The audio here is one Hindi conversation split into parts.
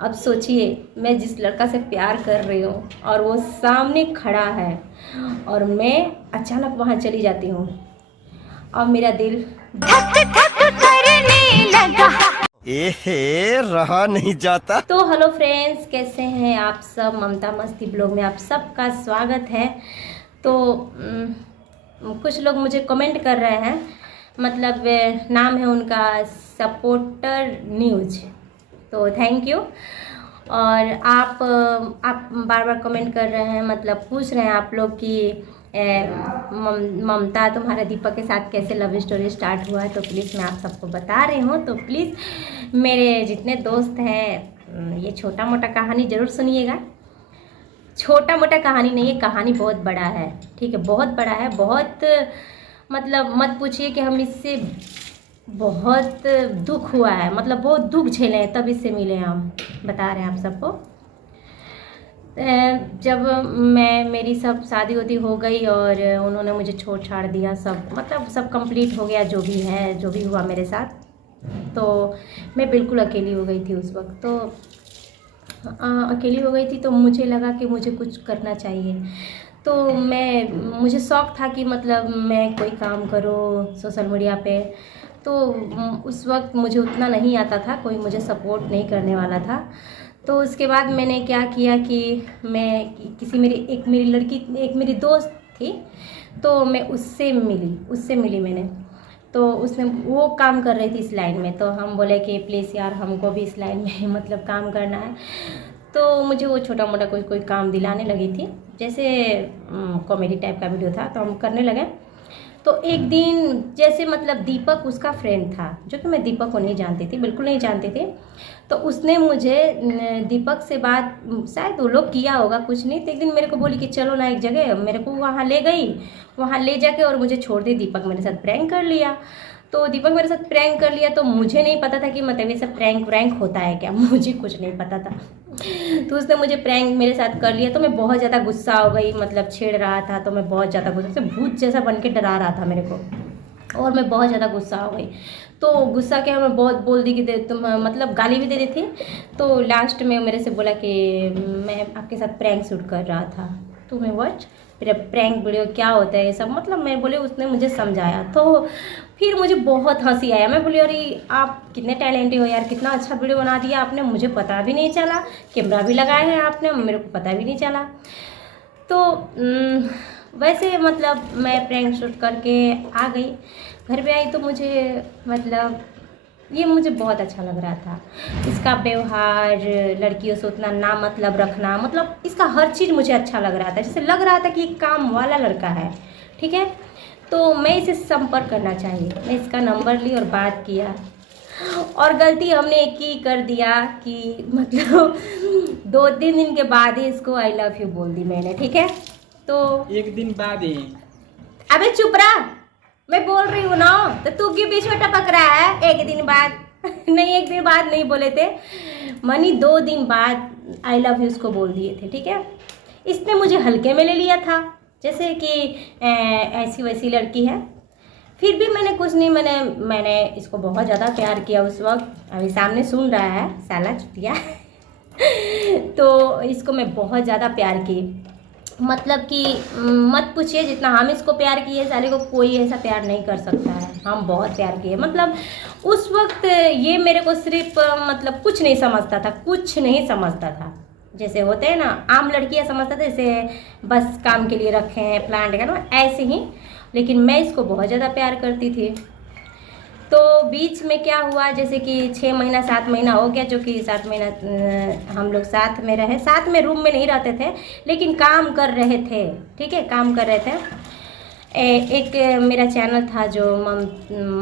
अब सोचिए, मैं जिस लड़का से प्यार कर रही हूँ और वो सामने खड़ा है और मैं अचानक वहाँ चली जाती हूँ और मेरा दिल धक धक करने लगा। एहे रहा नहीं जाता। तो हेलो फ्रेंड्स, कैसे हैं आप सब। ममता मस्ती ब्लॉग में आप सबका स्वागत है। तो कुछ लोग मुझे कमेंट कर रहे हैं, मतलब नाम है उनका सपोर्टर न्यूज, तो थैंक यू। और आप बार बार कमेंट कर रहे हैं, मतलब पूछ रहे हैं आप लोग कि ममता तुम्हारा दीपक के साथ कैसे लव स्टोरी स्टार्ट हुआ है। तो प्लीज़ मैं आप सबको बता रही हूँ, तो प्लीज़ मेरे जितने दोस्त हैं ये छोटा मोटा कहानी ज़रूर सुनिएगा। छोटा मोटा कहानी नहीं है, कहानी बहुत बड़ा है, ठीक है, बहुत बड़ा है। बहुत मतलब मत पूछिए कि हम इससे बहुत दुख हुआ है, मतलब बहुत दुख झेले हैं तब इससे मिले हम, बता रहे हैं आप सबको। जब मेरी सब शादी होती हो गई और उन्होंने मुझे छोड़ छाड़ दिया, सब मतलब सब कंप्लीट हो गया, जो भी है जो भी हुआ मेरे साथ, तो मैं बिल्कुल अकेली हो गई थी उस वक्त। तो अकेली हो गई थी तो मुझे लगा कि मुझे कुछ करना चाहिए। तो मुझे शौक़ था कि मतलब मैं कोई काम करूँ सोशल मीडिया पे। तो उस वक्त मुझे उतना नहीं आता था, कोई मुझे सपोर्ट नहीं करने वाला था। तो उसके बाद मैंने क्या किया कि मैं किसी एक मेरी दोस्त थी, तो मैं उससे मिली मैंने। तो उसने वो काम कर रही थी इस लाइन में, तो हम बोले कि प्लीज़ यार हमको भी इस लाइन में मतलब काम करना है। तो मुझे वो छोटा मोटा कोई काम दिलाने लगी थी, जैसे कॉमेडी टाइप का वीडियो था, तो हम करने लगे। तो एक दिन जैसे मतलब दीपक उसका फ्रेंड था, जो कि मैं दीपक को नहीं जानती थी, बिल्कुल नहीं जानती थी। तो उसने मुझे दीपक से बात शायद वो लोग किया होगा, कुछ नहीं। तो एक दिन मेरे को बोली कि चलो ना एक जगह, मेरे को वहाँ ले गई, वहाँ ले जाके और मुझे छोड़ दी। दीपक मेरे साथ प्रैंक कर लिया। तो दीपक मेरे साथ प्रैंक कर लिया, तो मुझे नहीं पता था कि मतलब ये सब प्रैंक होता है क्या, मुझे कुछ नहीं पता था। तो उसने मुझे प्रैंक मेरे साथ कर लिया, तो मैं बहुत ज़्यादा गुस्सा हो गई, मतलब छेड़ रहा था, तो मैं बहुत ज़्यादा गुस्सा से भूत जैसा बन के डरा रहा था मेरे को, और मैं बहुत ज़्यादा गुस्सा हो गई। तो गुस्सा क्या, मैं बहुत बोल दी कि तुम मतलब गाली भी दे दी थी। तो लास्ट में मेरे से बोला कि मैं आपके साथ प्रैंक शूट कर रहा था। तो मैं व्हाट, फिर प्रैंक वीडियो क्या होता है ये सब, मतलब मैं बोले, उसने मुझे समझाया। तो फिर मुझे बहुत हंसी आया। मैं बोली अरे आप कितने टैलेंटेड हो यार, कितना अच्छा वीडियो बना दिया आपने, मुझे पता भी नहीं चला, कैमरा भी लगाया है आपने, मेरे को पता भी नहीं चला। तो वैसे मतलब मैं प्रैंक शूट करके आ गई, घर पे आई तो मुझे मतलब ये मुझे बहुत अच्छा लग रहा था। इसका व्यवहार, लड़कियों से उतना ना मतलब रखना, मतलब इसका हर चीज़ मुझे अच्छा लग रहा था। जैसे लग रहा था कि काम वाला लड़का है, ठीक है। तो मैं इसे संपर्क करना चाहिए, मैं इसका नंबर ली और बात किया। और गलती हमने एक ही कर दिया कि मतलब 2-3 दिन के बाद ही इसको आई लव यू बोल दी मैंने, ठीक है। तो एक दिन बाद ही। अबे चुप रहा, मैं बोल रही हूँ ना, तो तू क्यों बीच में टपक रहा है। एक दिन बाद नहीं, एक दिन बाद नहीं बोले थे मनी, 2 दिन बाद आई लव यू उसको बोल दिए थे, ठीक है। इसने मुझे हल्के में ले लिया था, जैसे कि ऐसी वैसी लड़की है। फिर भी मैंने कुछ नहीं, मैंने इसको बहुत ज़्यादा प्यार किया उस वक्त। अभी सामने सुन रहा है साला चुतिया तो इसको मैं बहुत ज़्यादा प्यार की, मतलब कि मत पूछिए, जितना हम इसको प्यार किए साले को कोई ऐसा प्यार नहीं कर सकता है। हम बहुत प्यार किए, मतलब उस वक्त ये मेरे को सिर्फ मतलब कुछ नहीं समझता था, जैसे होते हैं ना आम लड़कियां समझता था, जैसे बस काम के लिए रखे हैं, प्लांट है ना, ऐसे ही। लेकिन मैं इसको बहुत ज़्यादा प्यार करती थी। तो बीच में क्या हुआ, जैसे कि 6 महीना 7 महीना हो गया, जो कि 7 महीना हम लोग साथ में रहे, साथ में रूम में नहीं रहते थे, लेकिन काम कर रहे थे, ठीक है, काम कर रहे थे। एक मेरा चैनल था जो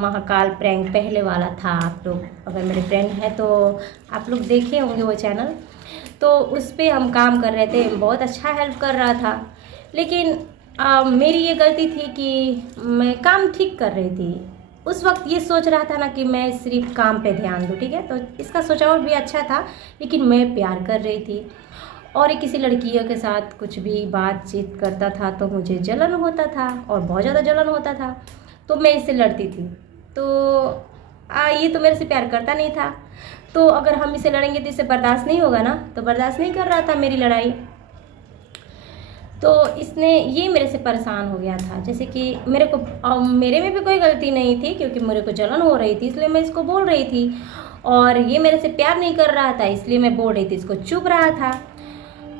महाकाल प्रैंक पहले वाला था, आप लोग अगर मेरे फ्रेंड हैं तो आप लोग देखे होंगे वो चैनल। तो उस पर हम काम कर रहे थे, बहुत अच्छा हेल्प कर रहा था। लेकिन मेरी ये गलती थी कि मैं काम ठीक कर रही थी उस वक्त, ये सोच रहा था ना कि मैं सिर्फ काम पे ध्यान दूँ, ठीक है। तो इसका सोचाव भी अच्छा था, लेकिन मैं प्यार कर रही थी और किसी लड़कियों के साथ कुछ भी बातचीत करता था तो मुझे जलन होता था, और बहुत ज़्यादा जलन होता था। तो मैं इससे लड़ती थी। तो ये तो मेरे से प्यार करता नहीं था। तो अगर हम इसे लड़ेंगे तो इसे बर्दाश्त नहीं होगा ना, तो बर्दाश्त नहीं कर रहा था मेरी लड़ाई। तो इसने ये मेरे से परेशान हो गया था, जैसे कि मेरे में भी कोई गलती नहीं थी, क्योंकि मेरे को जलन हो रही थी इसलिए मैं इसको बोल रही थी, और ये मेरे से प्यार नहीं कर रहा था इसलिए मैं बोल रही थी, इसको चुप रहा था।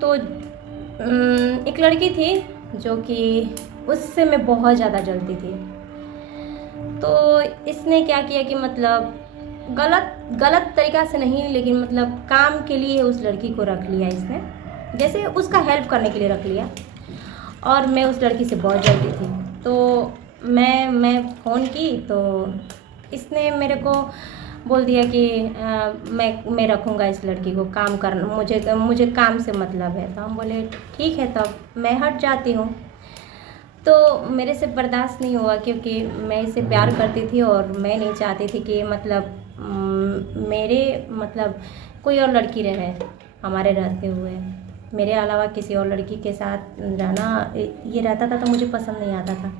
तो एक लड़की थी जो कि उससे मैं बहुत ज़्यादा जलती थी। तो इसने क्या किया कि मतलब गलत तरीक़ा से नहीं, लेकिन मतलब काम के लिए उस लड़की को रख लिया इसने, जैसे उसका हेल्प करने के लिए रख लिया। और मैं उस लड़की से बहुत जलती थी, तो मैं फ़ोन की तो इसने मेरे को बोल दिया कि मैं रखूँगा इस लड़की को, काम करना मुझे काम से मतलब है। तो हम बोले ठीक है, तब मैं हट जाती हूँ। तो मेरे से बर्दाश्त नहीं हुआ, क्योंकि मैं इसे प्यार करती थी और मैं नहीं चाहती थी कि मतलब मेरे मतलब कोई और लड़की रहे हमारे रहते हुए, मेरे अलावा किसी और लड़की के साथ रहना ये रहता था तो मुझे पसंद नहीं आता था।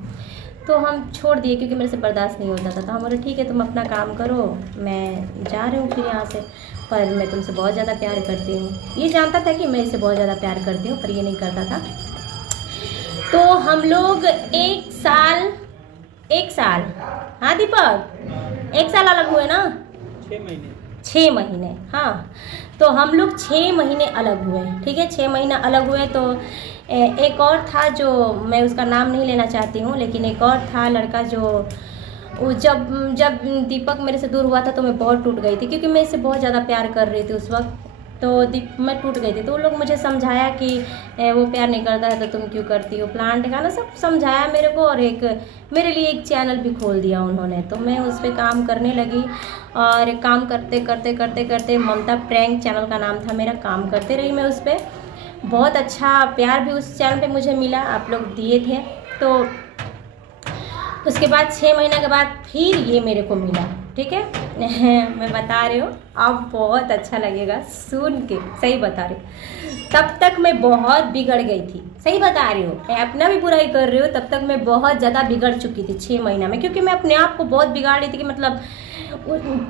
तो हम छोड़ दिए, क्योंकि मेरे से बर्दाश्त नहीं होता था। तो हम बोले ठीक है, तुम अपना काम करो, मैं जा रही हूँ फिर यहाँ से, पर मैं तुमसे बहुत ज़्यादा प्यार करती हूँ। ये जानता था कि मैं इससे बहुत ज़्यादा प्यार करती हूँ, पर ये नहीं करता था। तो हम लोग एक साल हाँ दीपक, 1 साल अलग हुए ना, 6 महीने हाँ। तो हम लोग 6 महीने अलग हुए, ठीक है, 6 महीना अलग हुए। तो एक और था, जो मैं उसका नाम नहीं लेना चाहती हूँ, लेकिन एक और था लड़का जो जब दीपक मेरे से दूर हुआ था तो मैं बहुत टूट गई थी, क्योंकि मैं इससे बहुत ज़्यादा प्यार कर रही थी उस वक्त। तो मैं टूट गई थी। तो वो लोग मुझे समझाया कि वो प्यार नहीं करता है तो तुम क्यों करती हो, प्लांट का ना सब समझाया मेरे को, और मेरे लिए एक चैनल भी खोल दिया उन्होंने। तो मैं उस पर काम करने लगी, और काम करते ममता प्रैंक चैनल का नाम था मेरा, काम करते रही मैं उस पर। बहुत अच्छा प्यार भी उस चैनल पे मुझे मिला, आप लोग दिए थे। तो उसके बाद 6 महीने के बाद फिर ये मेरे को मिला, ठीक है। मैं बता रही हूँ, अब बहुत अच्छा लगेगा सुन के, सही बता रही हूँ। तब तक मैं बहुत बिगड़ गई थी, सही बता रही हूँ, मैं अपना भी बुराई कर रही हूँ। तब तक मैं बहुत ज़्यादा बिगड़ चुकी थी 6 महीना में, क्योंकि मैं अपने आप को बहुत बिगाड़ रही थी कि मतलब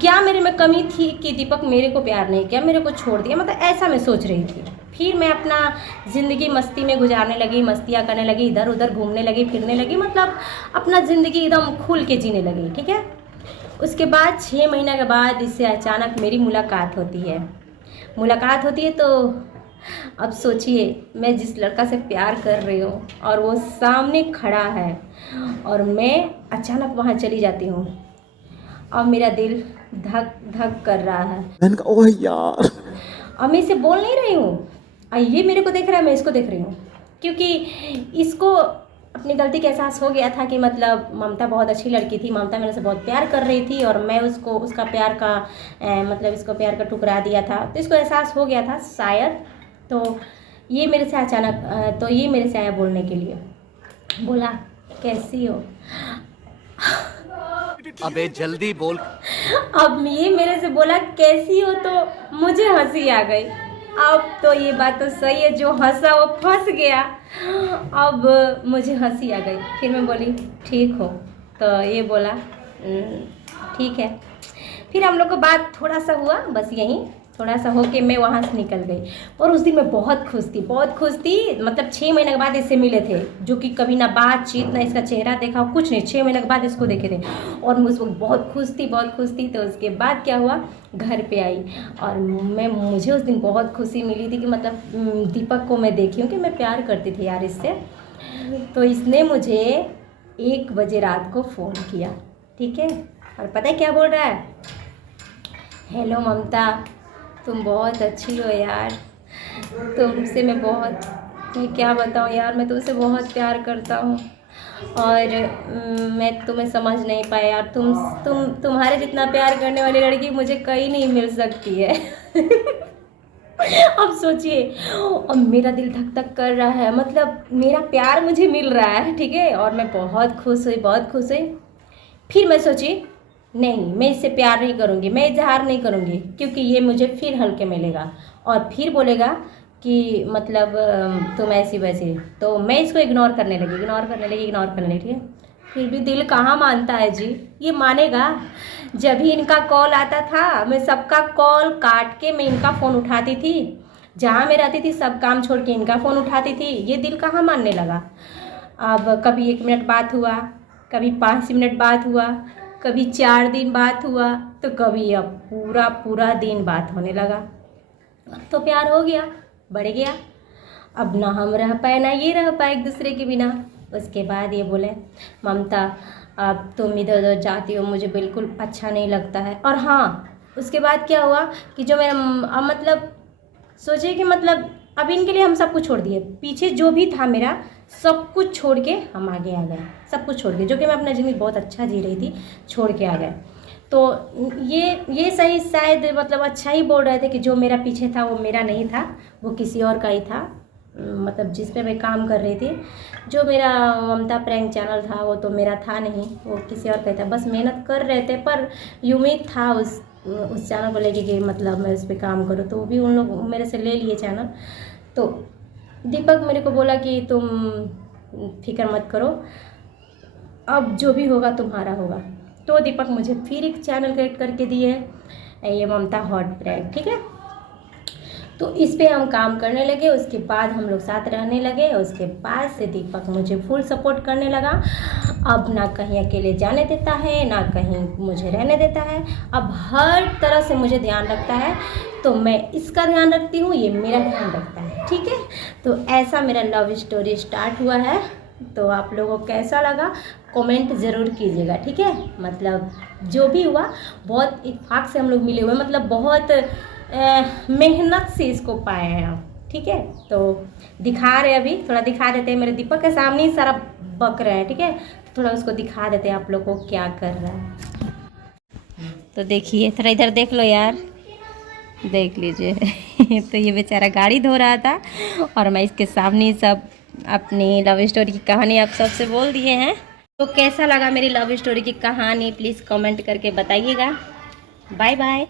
क्या मेरे में कमी थी कि दीपक मेरे को प्यार नहीं किया, मेरे को छोड़ दिया, मतलब ऐसा मैं सोच रही थी। फिर मैं अपना ज़िंदगी मस्ती में गुजारने लगी, मस्तियाँ करने लगी, इधर उधर घूमने लगी, फिरने लगी, मतलब अपना ज़िंदगी एकदम खुल के जीने लगी, ठीक है। उसके बाद 6 महीने के बाद इससे अचानक मेरी मुलाकात होती है। तो अब सोचिए, मैं जिस लड़का से प्यार कर रही हूँ और वो सामने खड़ा है, और मैं अचानक वहाँ चली जाती हूँ। अब मेरा दिल धक धक कर रहा है। मैंने कहा ओह यार, अब मैं इसे बोल नहीं रही हूँ, ये मेरे को देख रहा है, मैं इसको देख रही हूँ, क्योंकि इसको अपनी गलती का एहसास हो गया था कि मतलब ममता बहुत अच्छी लड़की थी, ममता मेरे से बहुत प्यार कर रही थी, और मैं उसका प्यार का मतलब इसको प्यार का ठुकरा दिया था। तो इसको एहसास हो गया था शायद। तो ये मेरे से आया बोलने के लिए, बोला कैसी हो। अबे जल्दी बोल। अब ये मेरे से बोला कैसी हो, तो मुझे हंसी आ गई। अब तो ये बात तो सही है, जो हंसा वो फंस गया। अब मुझे हंसी आ गई, फिर मैं बोली ठीक हो, तो ये बोला ठीक है। फिर हम लोग को बात थोड़ा सा हुआ, बस यहीं थोड़ा सा हो के मैं वहाँ से निकल गई। और उस दिन मैं बहुत खुश थी, मतलब 6 महीने के बाद इससे मिले थे, जो कि कभी ना बातचीत ना इसका चेहरा देखा, कुछ नहीं, 6 महीने के बाद इसको देखे थे, और मैं उस वक्त बहुत खुश थी। तो उसके बाद क्या हुआ, घर पे आई, और मुझे उस दिन बहुत खुशी मिली थी कि मतलब दीपक को मैं देखी हूँ कि मैं प्यार करती थी यार इससे। तो इसने मुझे 1 बजे रात को फ़ोन किया, ठीक है, और पता है क्या बोल रहा है, हेलो ममता, तुम बहुत अच्छी हो यार, तुमसे मैं क्या बताऊँ यार, मैं तुमसे बहुत प्यार करता हूँ, और मैं तुम्हें समझ नहीं पाया यार, तुम्हारे जितना प्यार करने वाली लड़की मुझे कहीं नहीं मिल सकती है। अब सोचिए, और मेरा दिल धक धक कर रहा है, मतलब मेरा प्यार मुझे मिल रहा है, ठीक है, और मैं बहुत खुश हुई। फिर मैं सोची नहीं, मैं इससे प्यार नहीं करूँगी, मैं इजहार नहीं करूँगी, क्योंकि ये मुझे फिर हल्के मिलेगा और फिर बोलेगा कि मतलब तुम ऐसी वैसी। तो मैं इसको इग्नोर करने लगी, ठीक है। फिर भी दिल कहाँ मानता है जी, ये मानेगा। जब ही इनका कॉल आता था मैं सबका कॉल काट के मैं इनका फ़ोन उठाती थी, जहाँ मैं रहती थी सब काम छोड़ के इनका फ़ोन उठाती थी। ये दिल कहाँ मानने लगा। अब कभी 1 मिनट बात हुआ, कभी 5 मिनट बात हुआ, कभी 4 दिन बात हुआ, तो कभी अब पूरा पूरा दिन बात होने लगा। अब तो प्यार हो गया, बढ़ गया। अब ना हम रह पाए ना ये रह पाए एक दूसरे के बिना। उसके बाद ये बोले, ममता अब तुम इधर उधर जाती हो, मुझे बिल्कुल अच्छा नहीं लगता है। और हाँ, उसके बाद क्या हुआ कि जो मेरा मतलब सोचे कि मतलब अब इनके लिए हम सब कुछ छोड़ दिए, पीछे जो भी था मेरा सब कुछ छोड़ के हम आगे आ गए। सब कुछ छोड़ के, जो कि मैं अपना ज़िंदगी बहुत अच्छा जी रही थी, छोड़ के आ गए। तो ये सही शायद मतलब अच्छा ही बोल रहे थे कि जो मेरा पीछे था वो मेरा नहीं था, वो किसी और का ही था। मतलब जिस पे मैं काम कर रही थी, जो मेरा ममता प्रैंक चैनल था वो तो मेरा था नहीं, वो किसी और का था। बस मेहनत कर रहे थे, पर उम्मीद था उस चैनल को लेके कि मतलब मैं उस पर काम करूँ, तो भी उन लोग मेरे से ले लिए चैनल। तो दीपक मेरे को बोला कि तुम फिक्र मत करो, अब जो भी होगा तुम्हारा होगा। तो दीपक मुझे फिर एक चैनल क्रिएट करके दिए, ये ममता हॉट प्रैंक, ठीक है। तो इस पे हम काम करने लगे, उसके बाद हम लोग साथ रहने लगे। उसके बाद से दीपक मुझे फुल सपोर्ट करने लगा। अब ना कहीं अकेले जाने देता है, ना कहीं मुझे रहने देता है। अब हर तरह से मुझे ध्यान रखता है, तो मैं इसका ध्यान रखती हूँ, ये मेरा ध्यान रखता है, ठीक है। तो ऐसा मेरा लव स्टोरी स्टार्ट हुआ है। तो आप लोगों को कैसा लगा कमेंट ज़रूर कीजिएगा, ठीक है। मतलब जो भी हुआ बहुत इत्तेफाक से हम लोग मिले हुए, मतलब बहुत मेहनत से इसको पाए हैं हम, ठीक है। तो दिखा रहे, अभी थोड़ा दिखा देते हैं, मेरे दीपक के सामने ही सारा बक रहे हैं, ठीक है। थोड़ा उसको दिखा देते हैं आप लोग को क्या कर रहा है। तो देखिए, थोड़ा इधर देख लो यार, देख लीजिए। तो ये बेचारा गाड़ी धो रहा था और मैं इसके सामने सब अपनी लव स्टोरी की कहानी आप सबसे बोल दिए हैं। तो कैसा लगा मेरी लव स्टोरी की कहानी प्लीज़ कमेंट करके बताइएगा। Bye bye.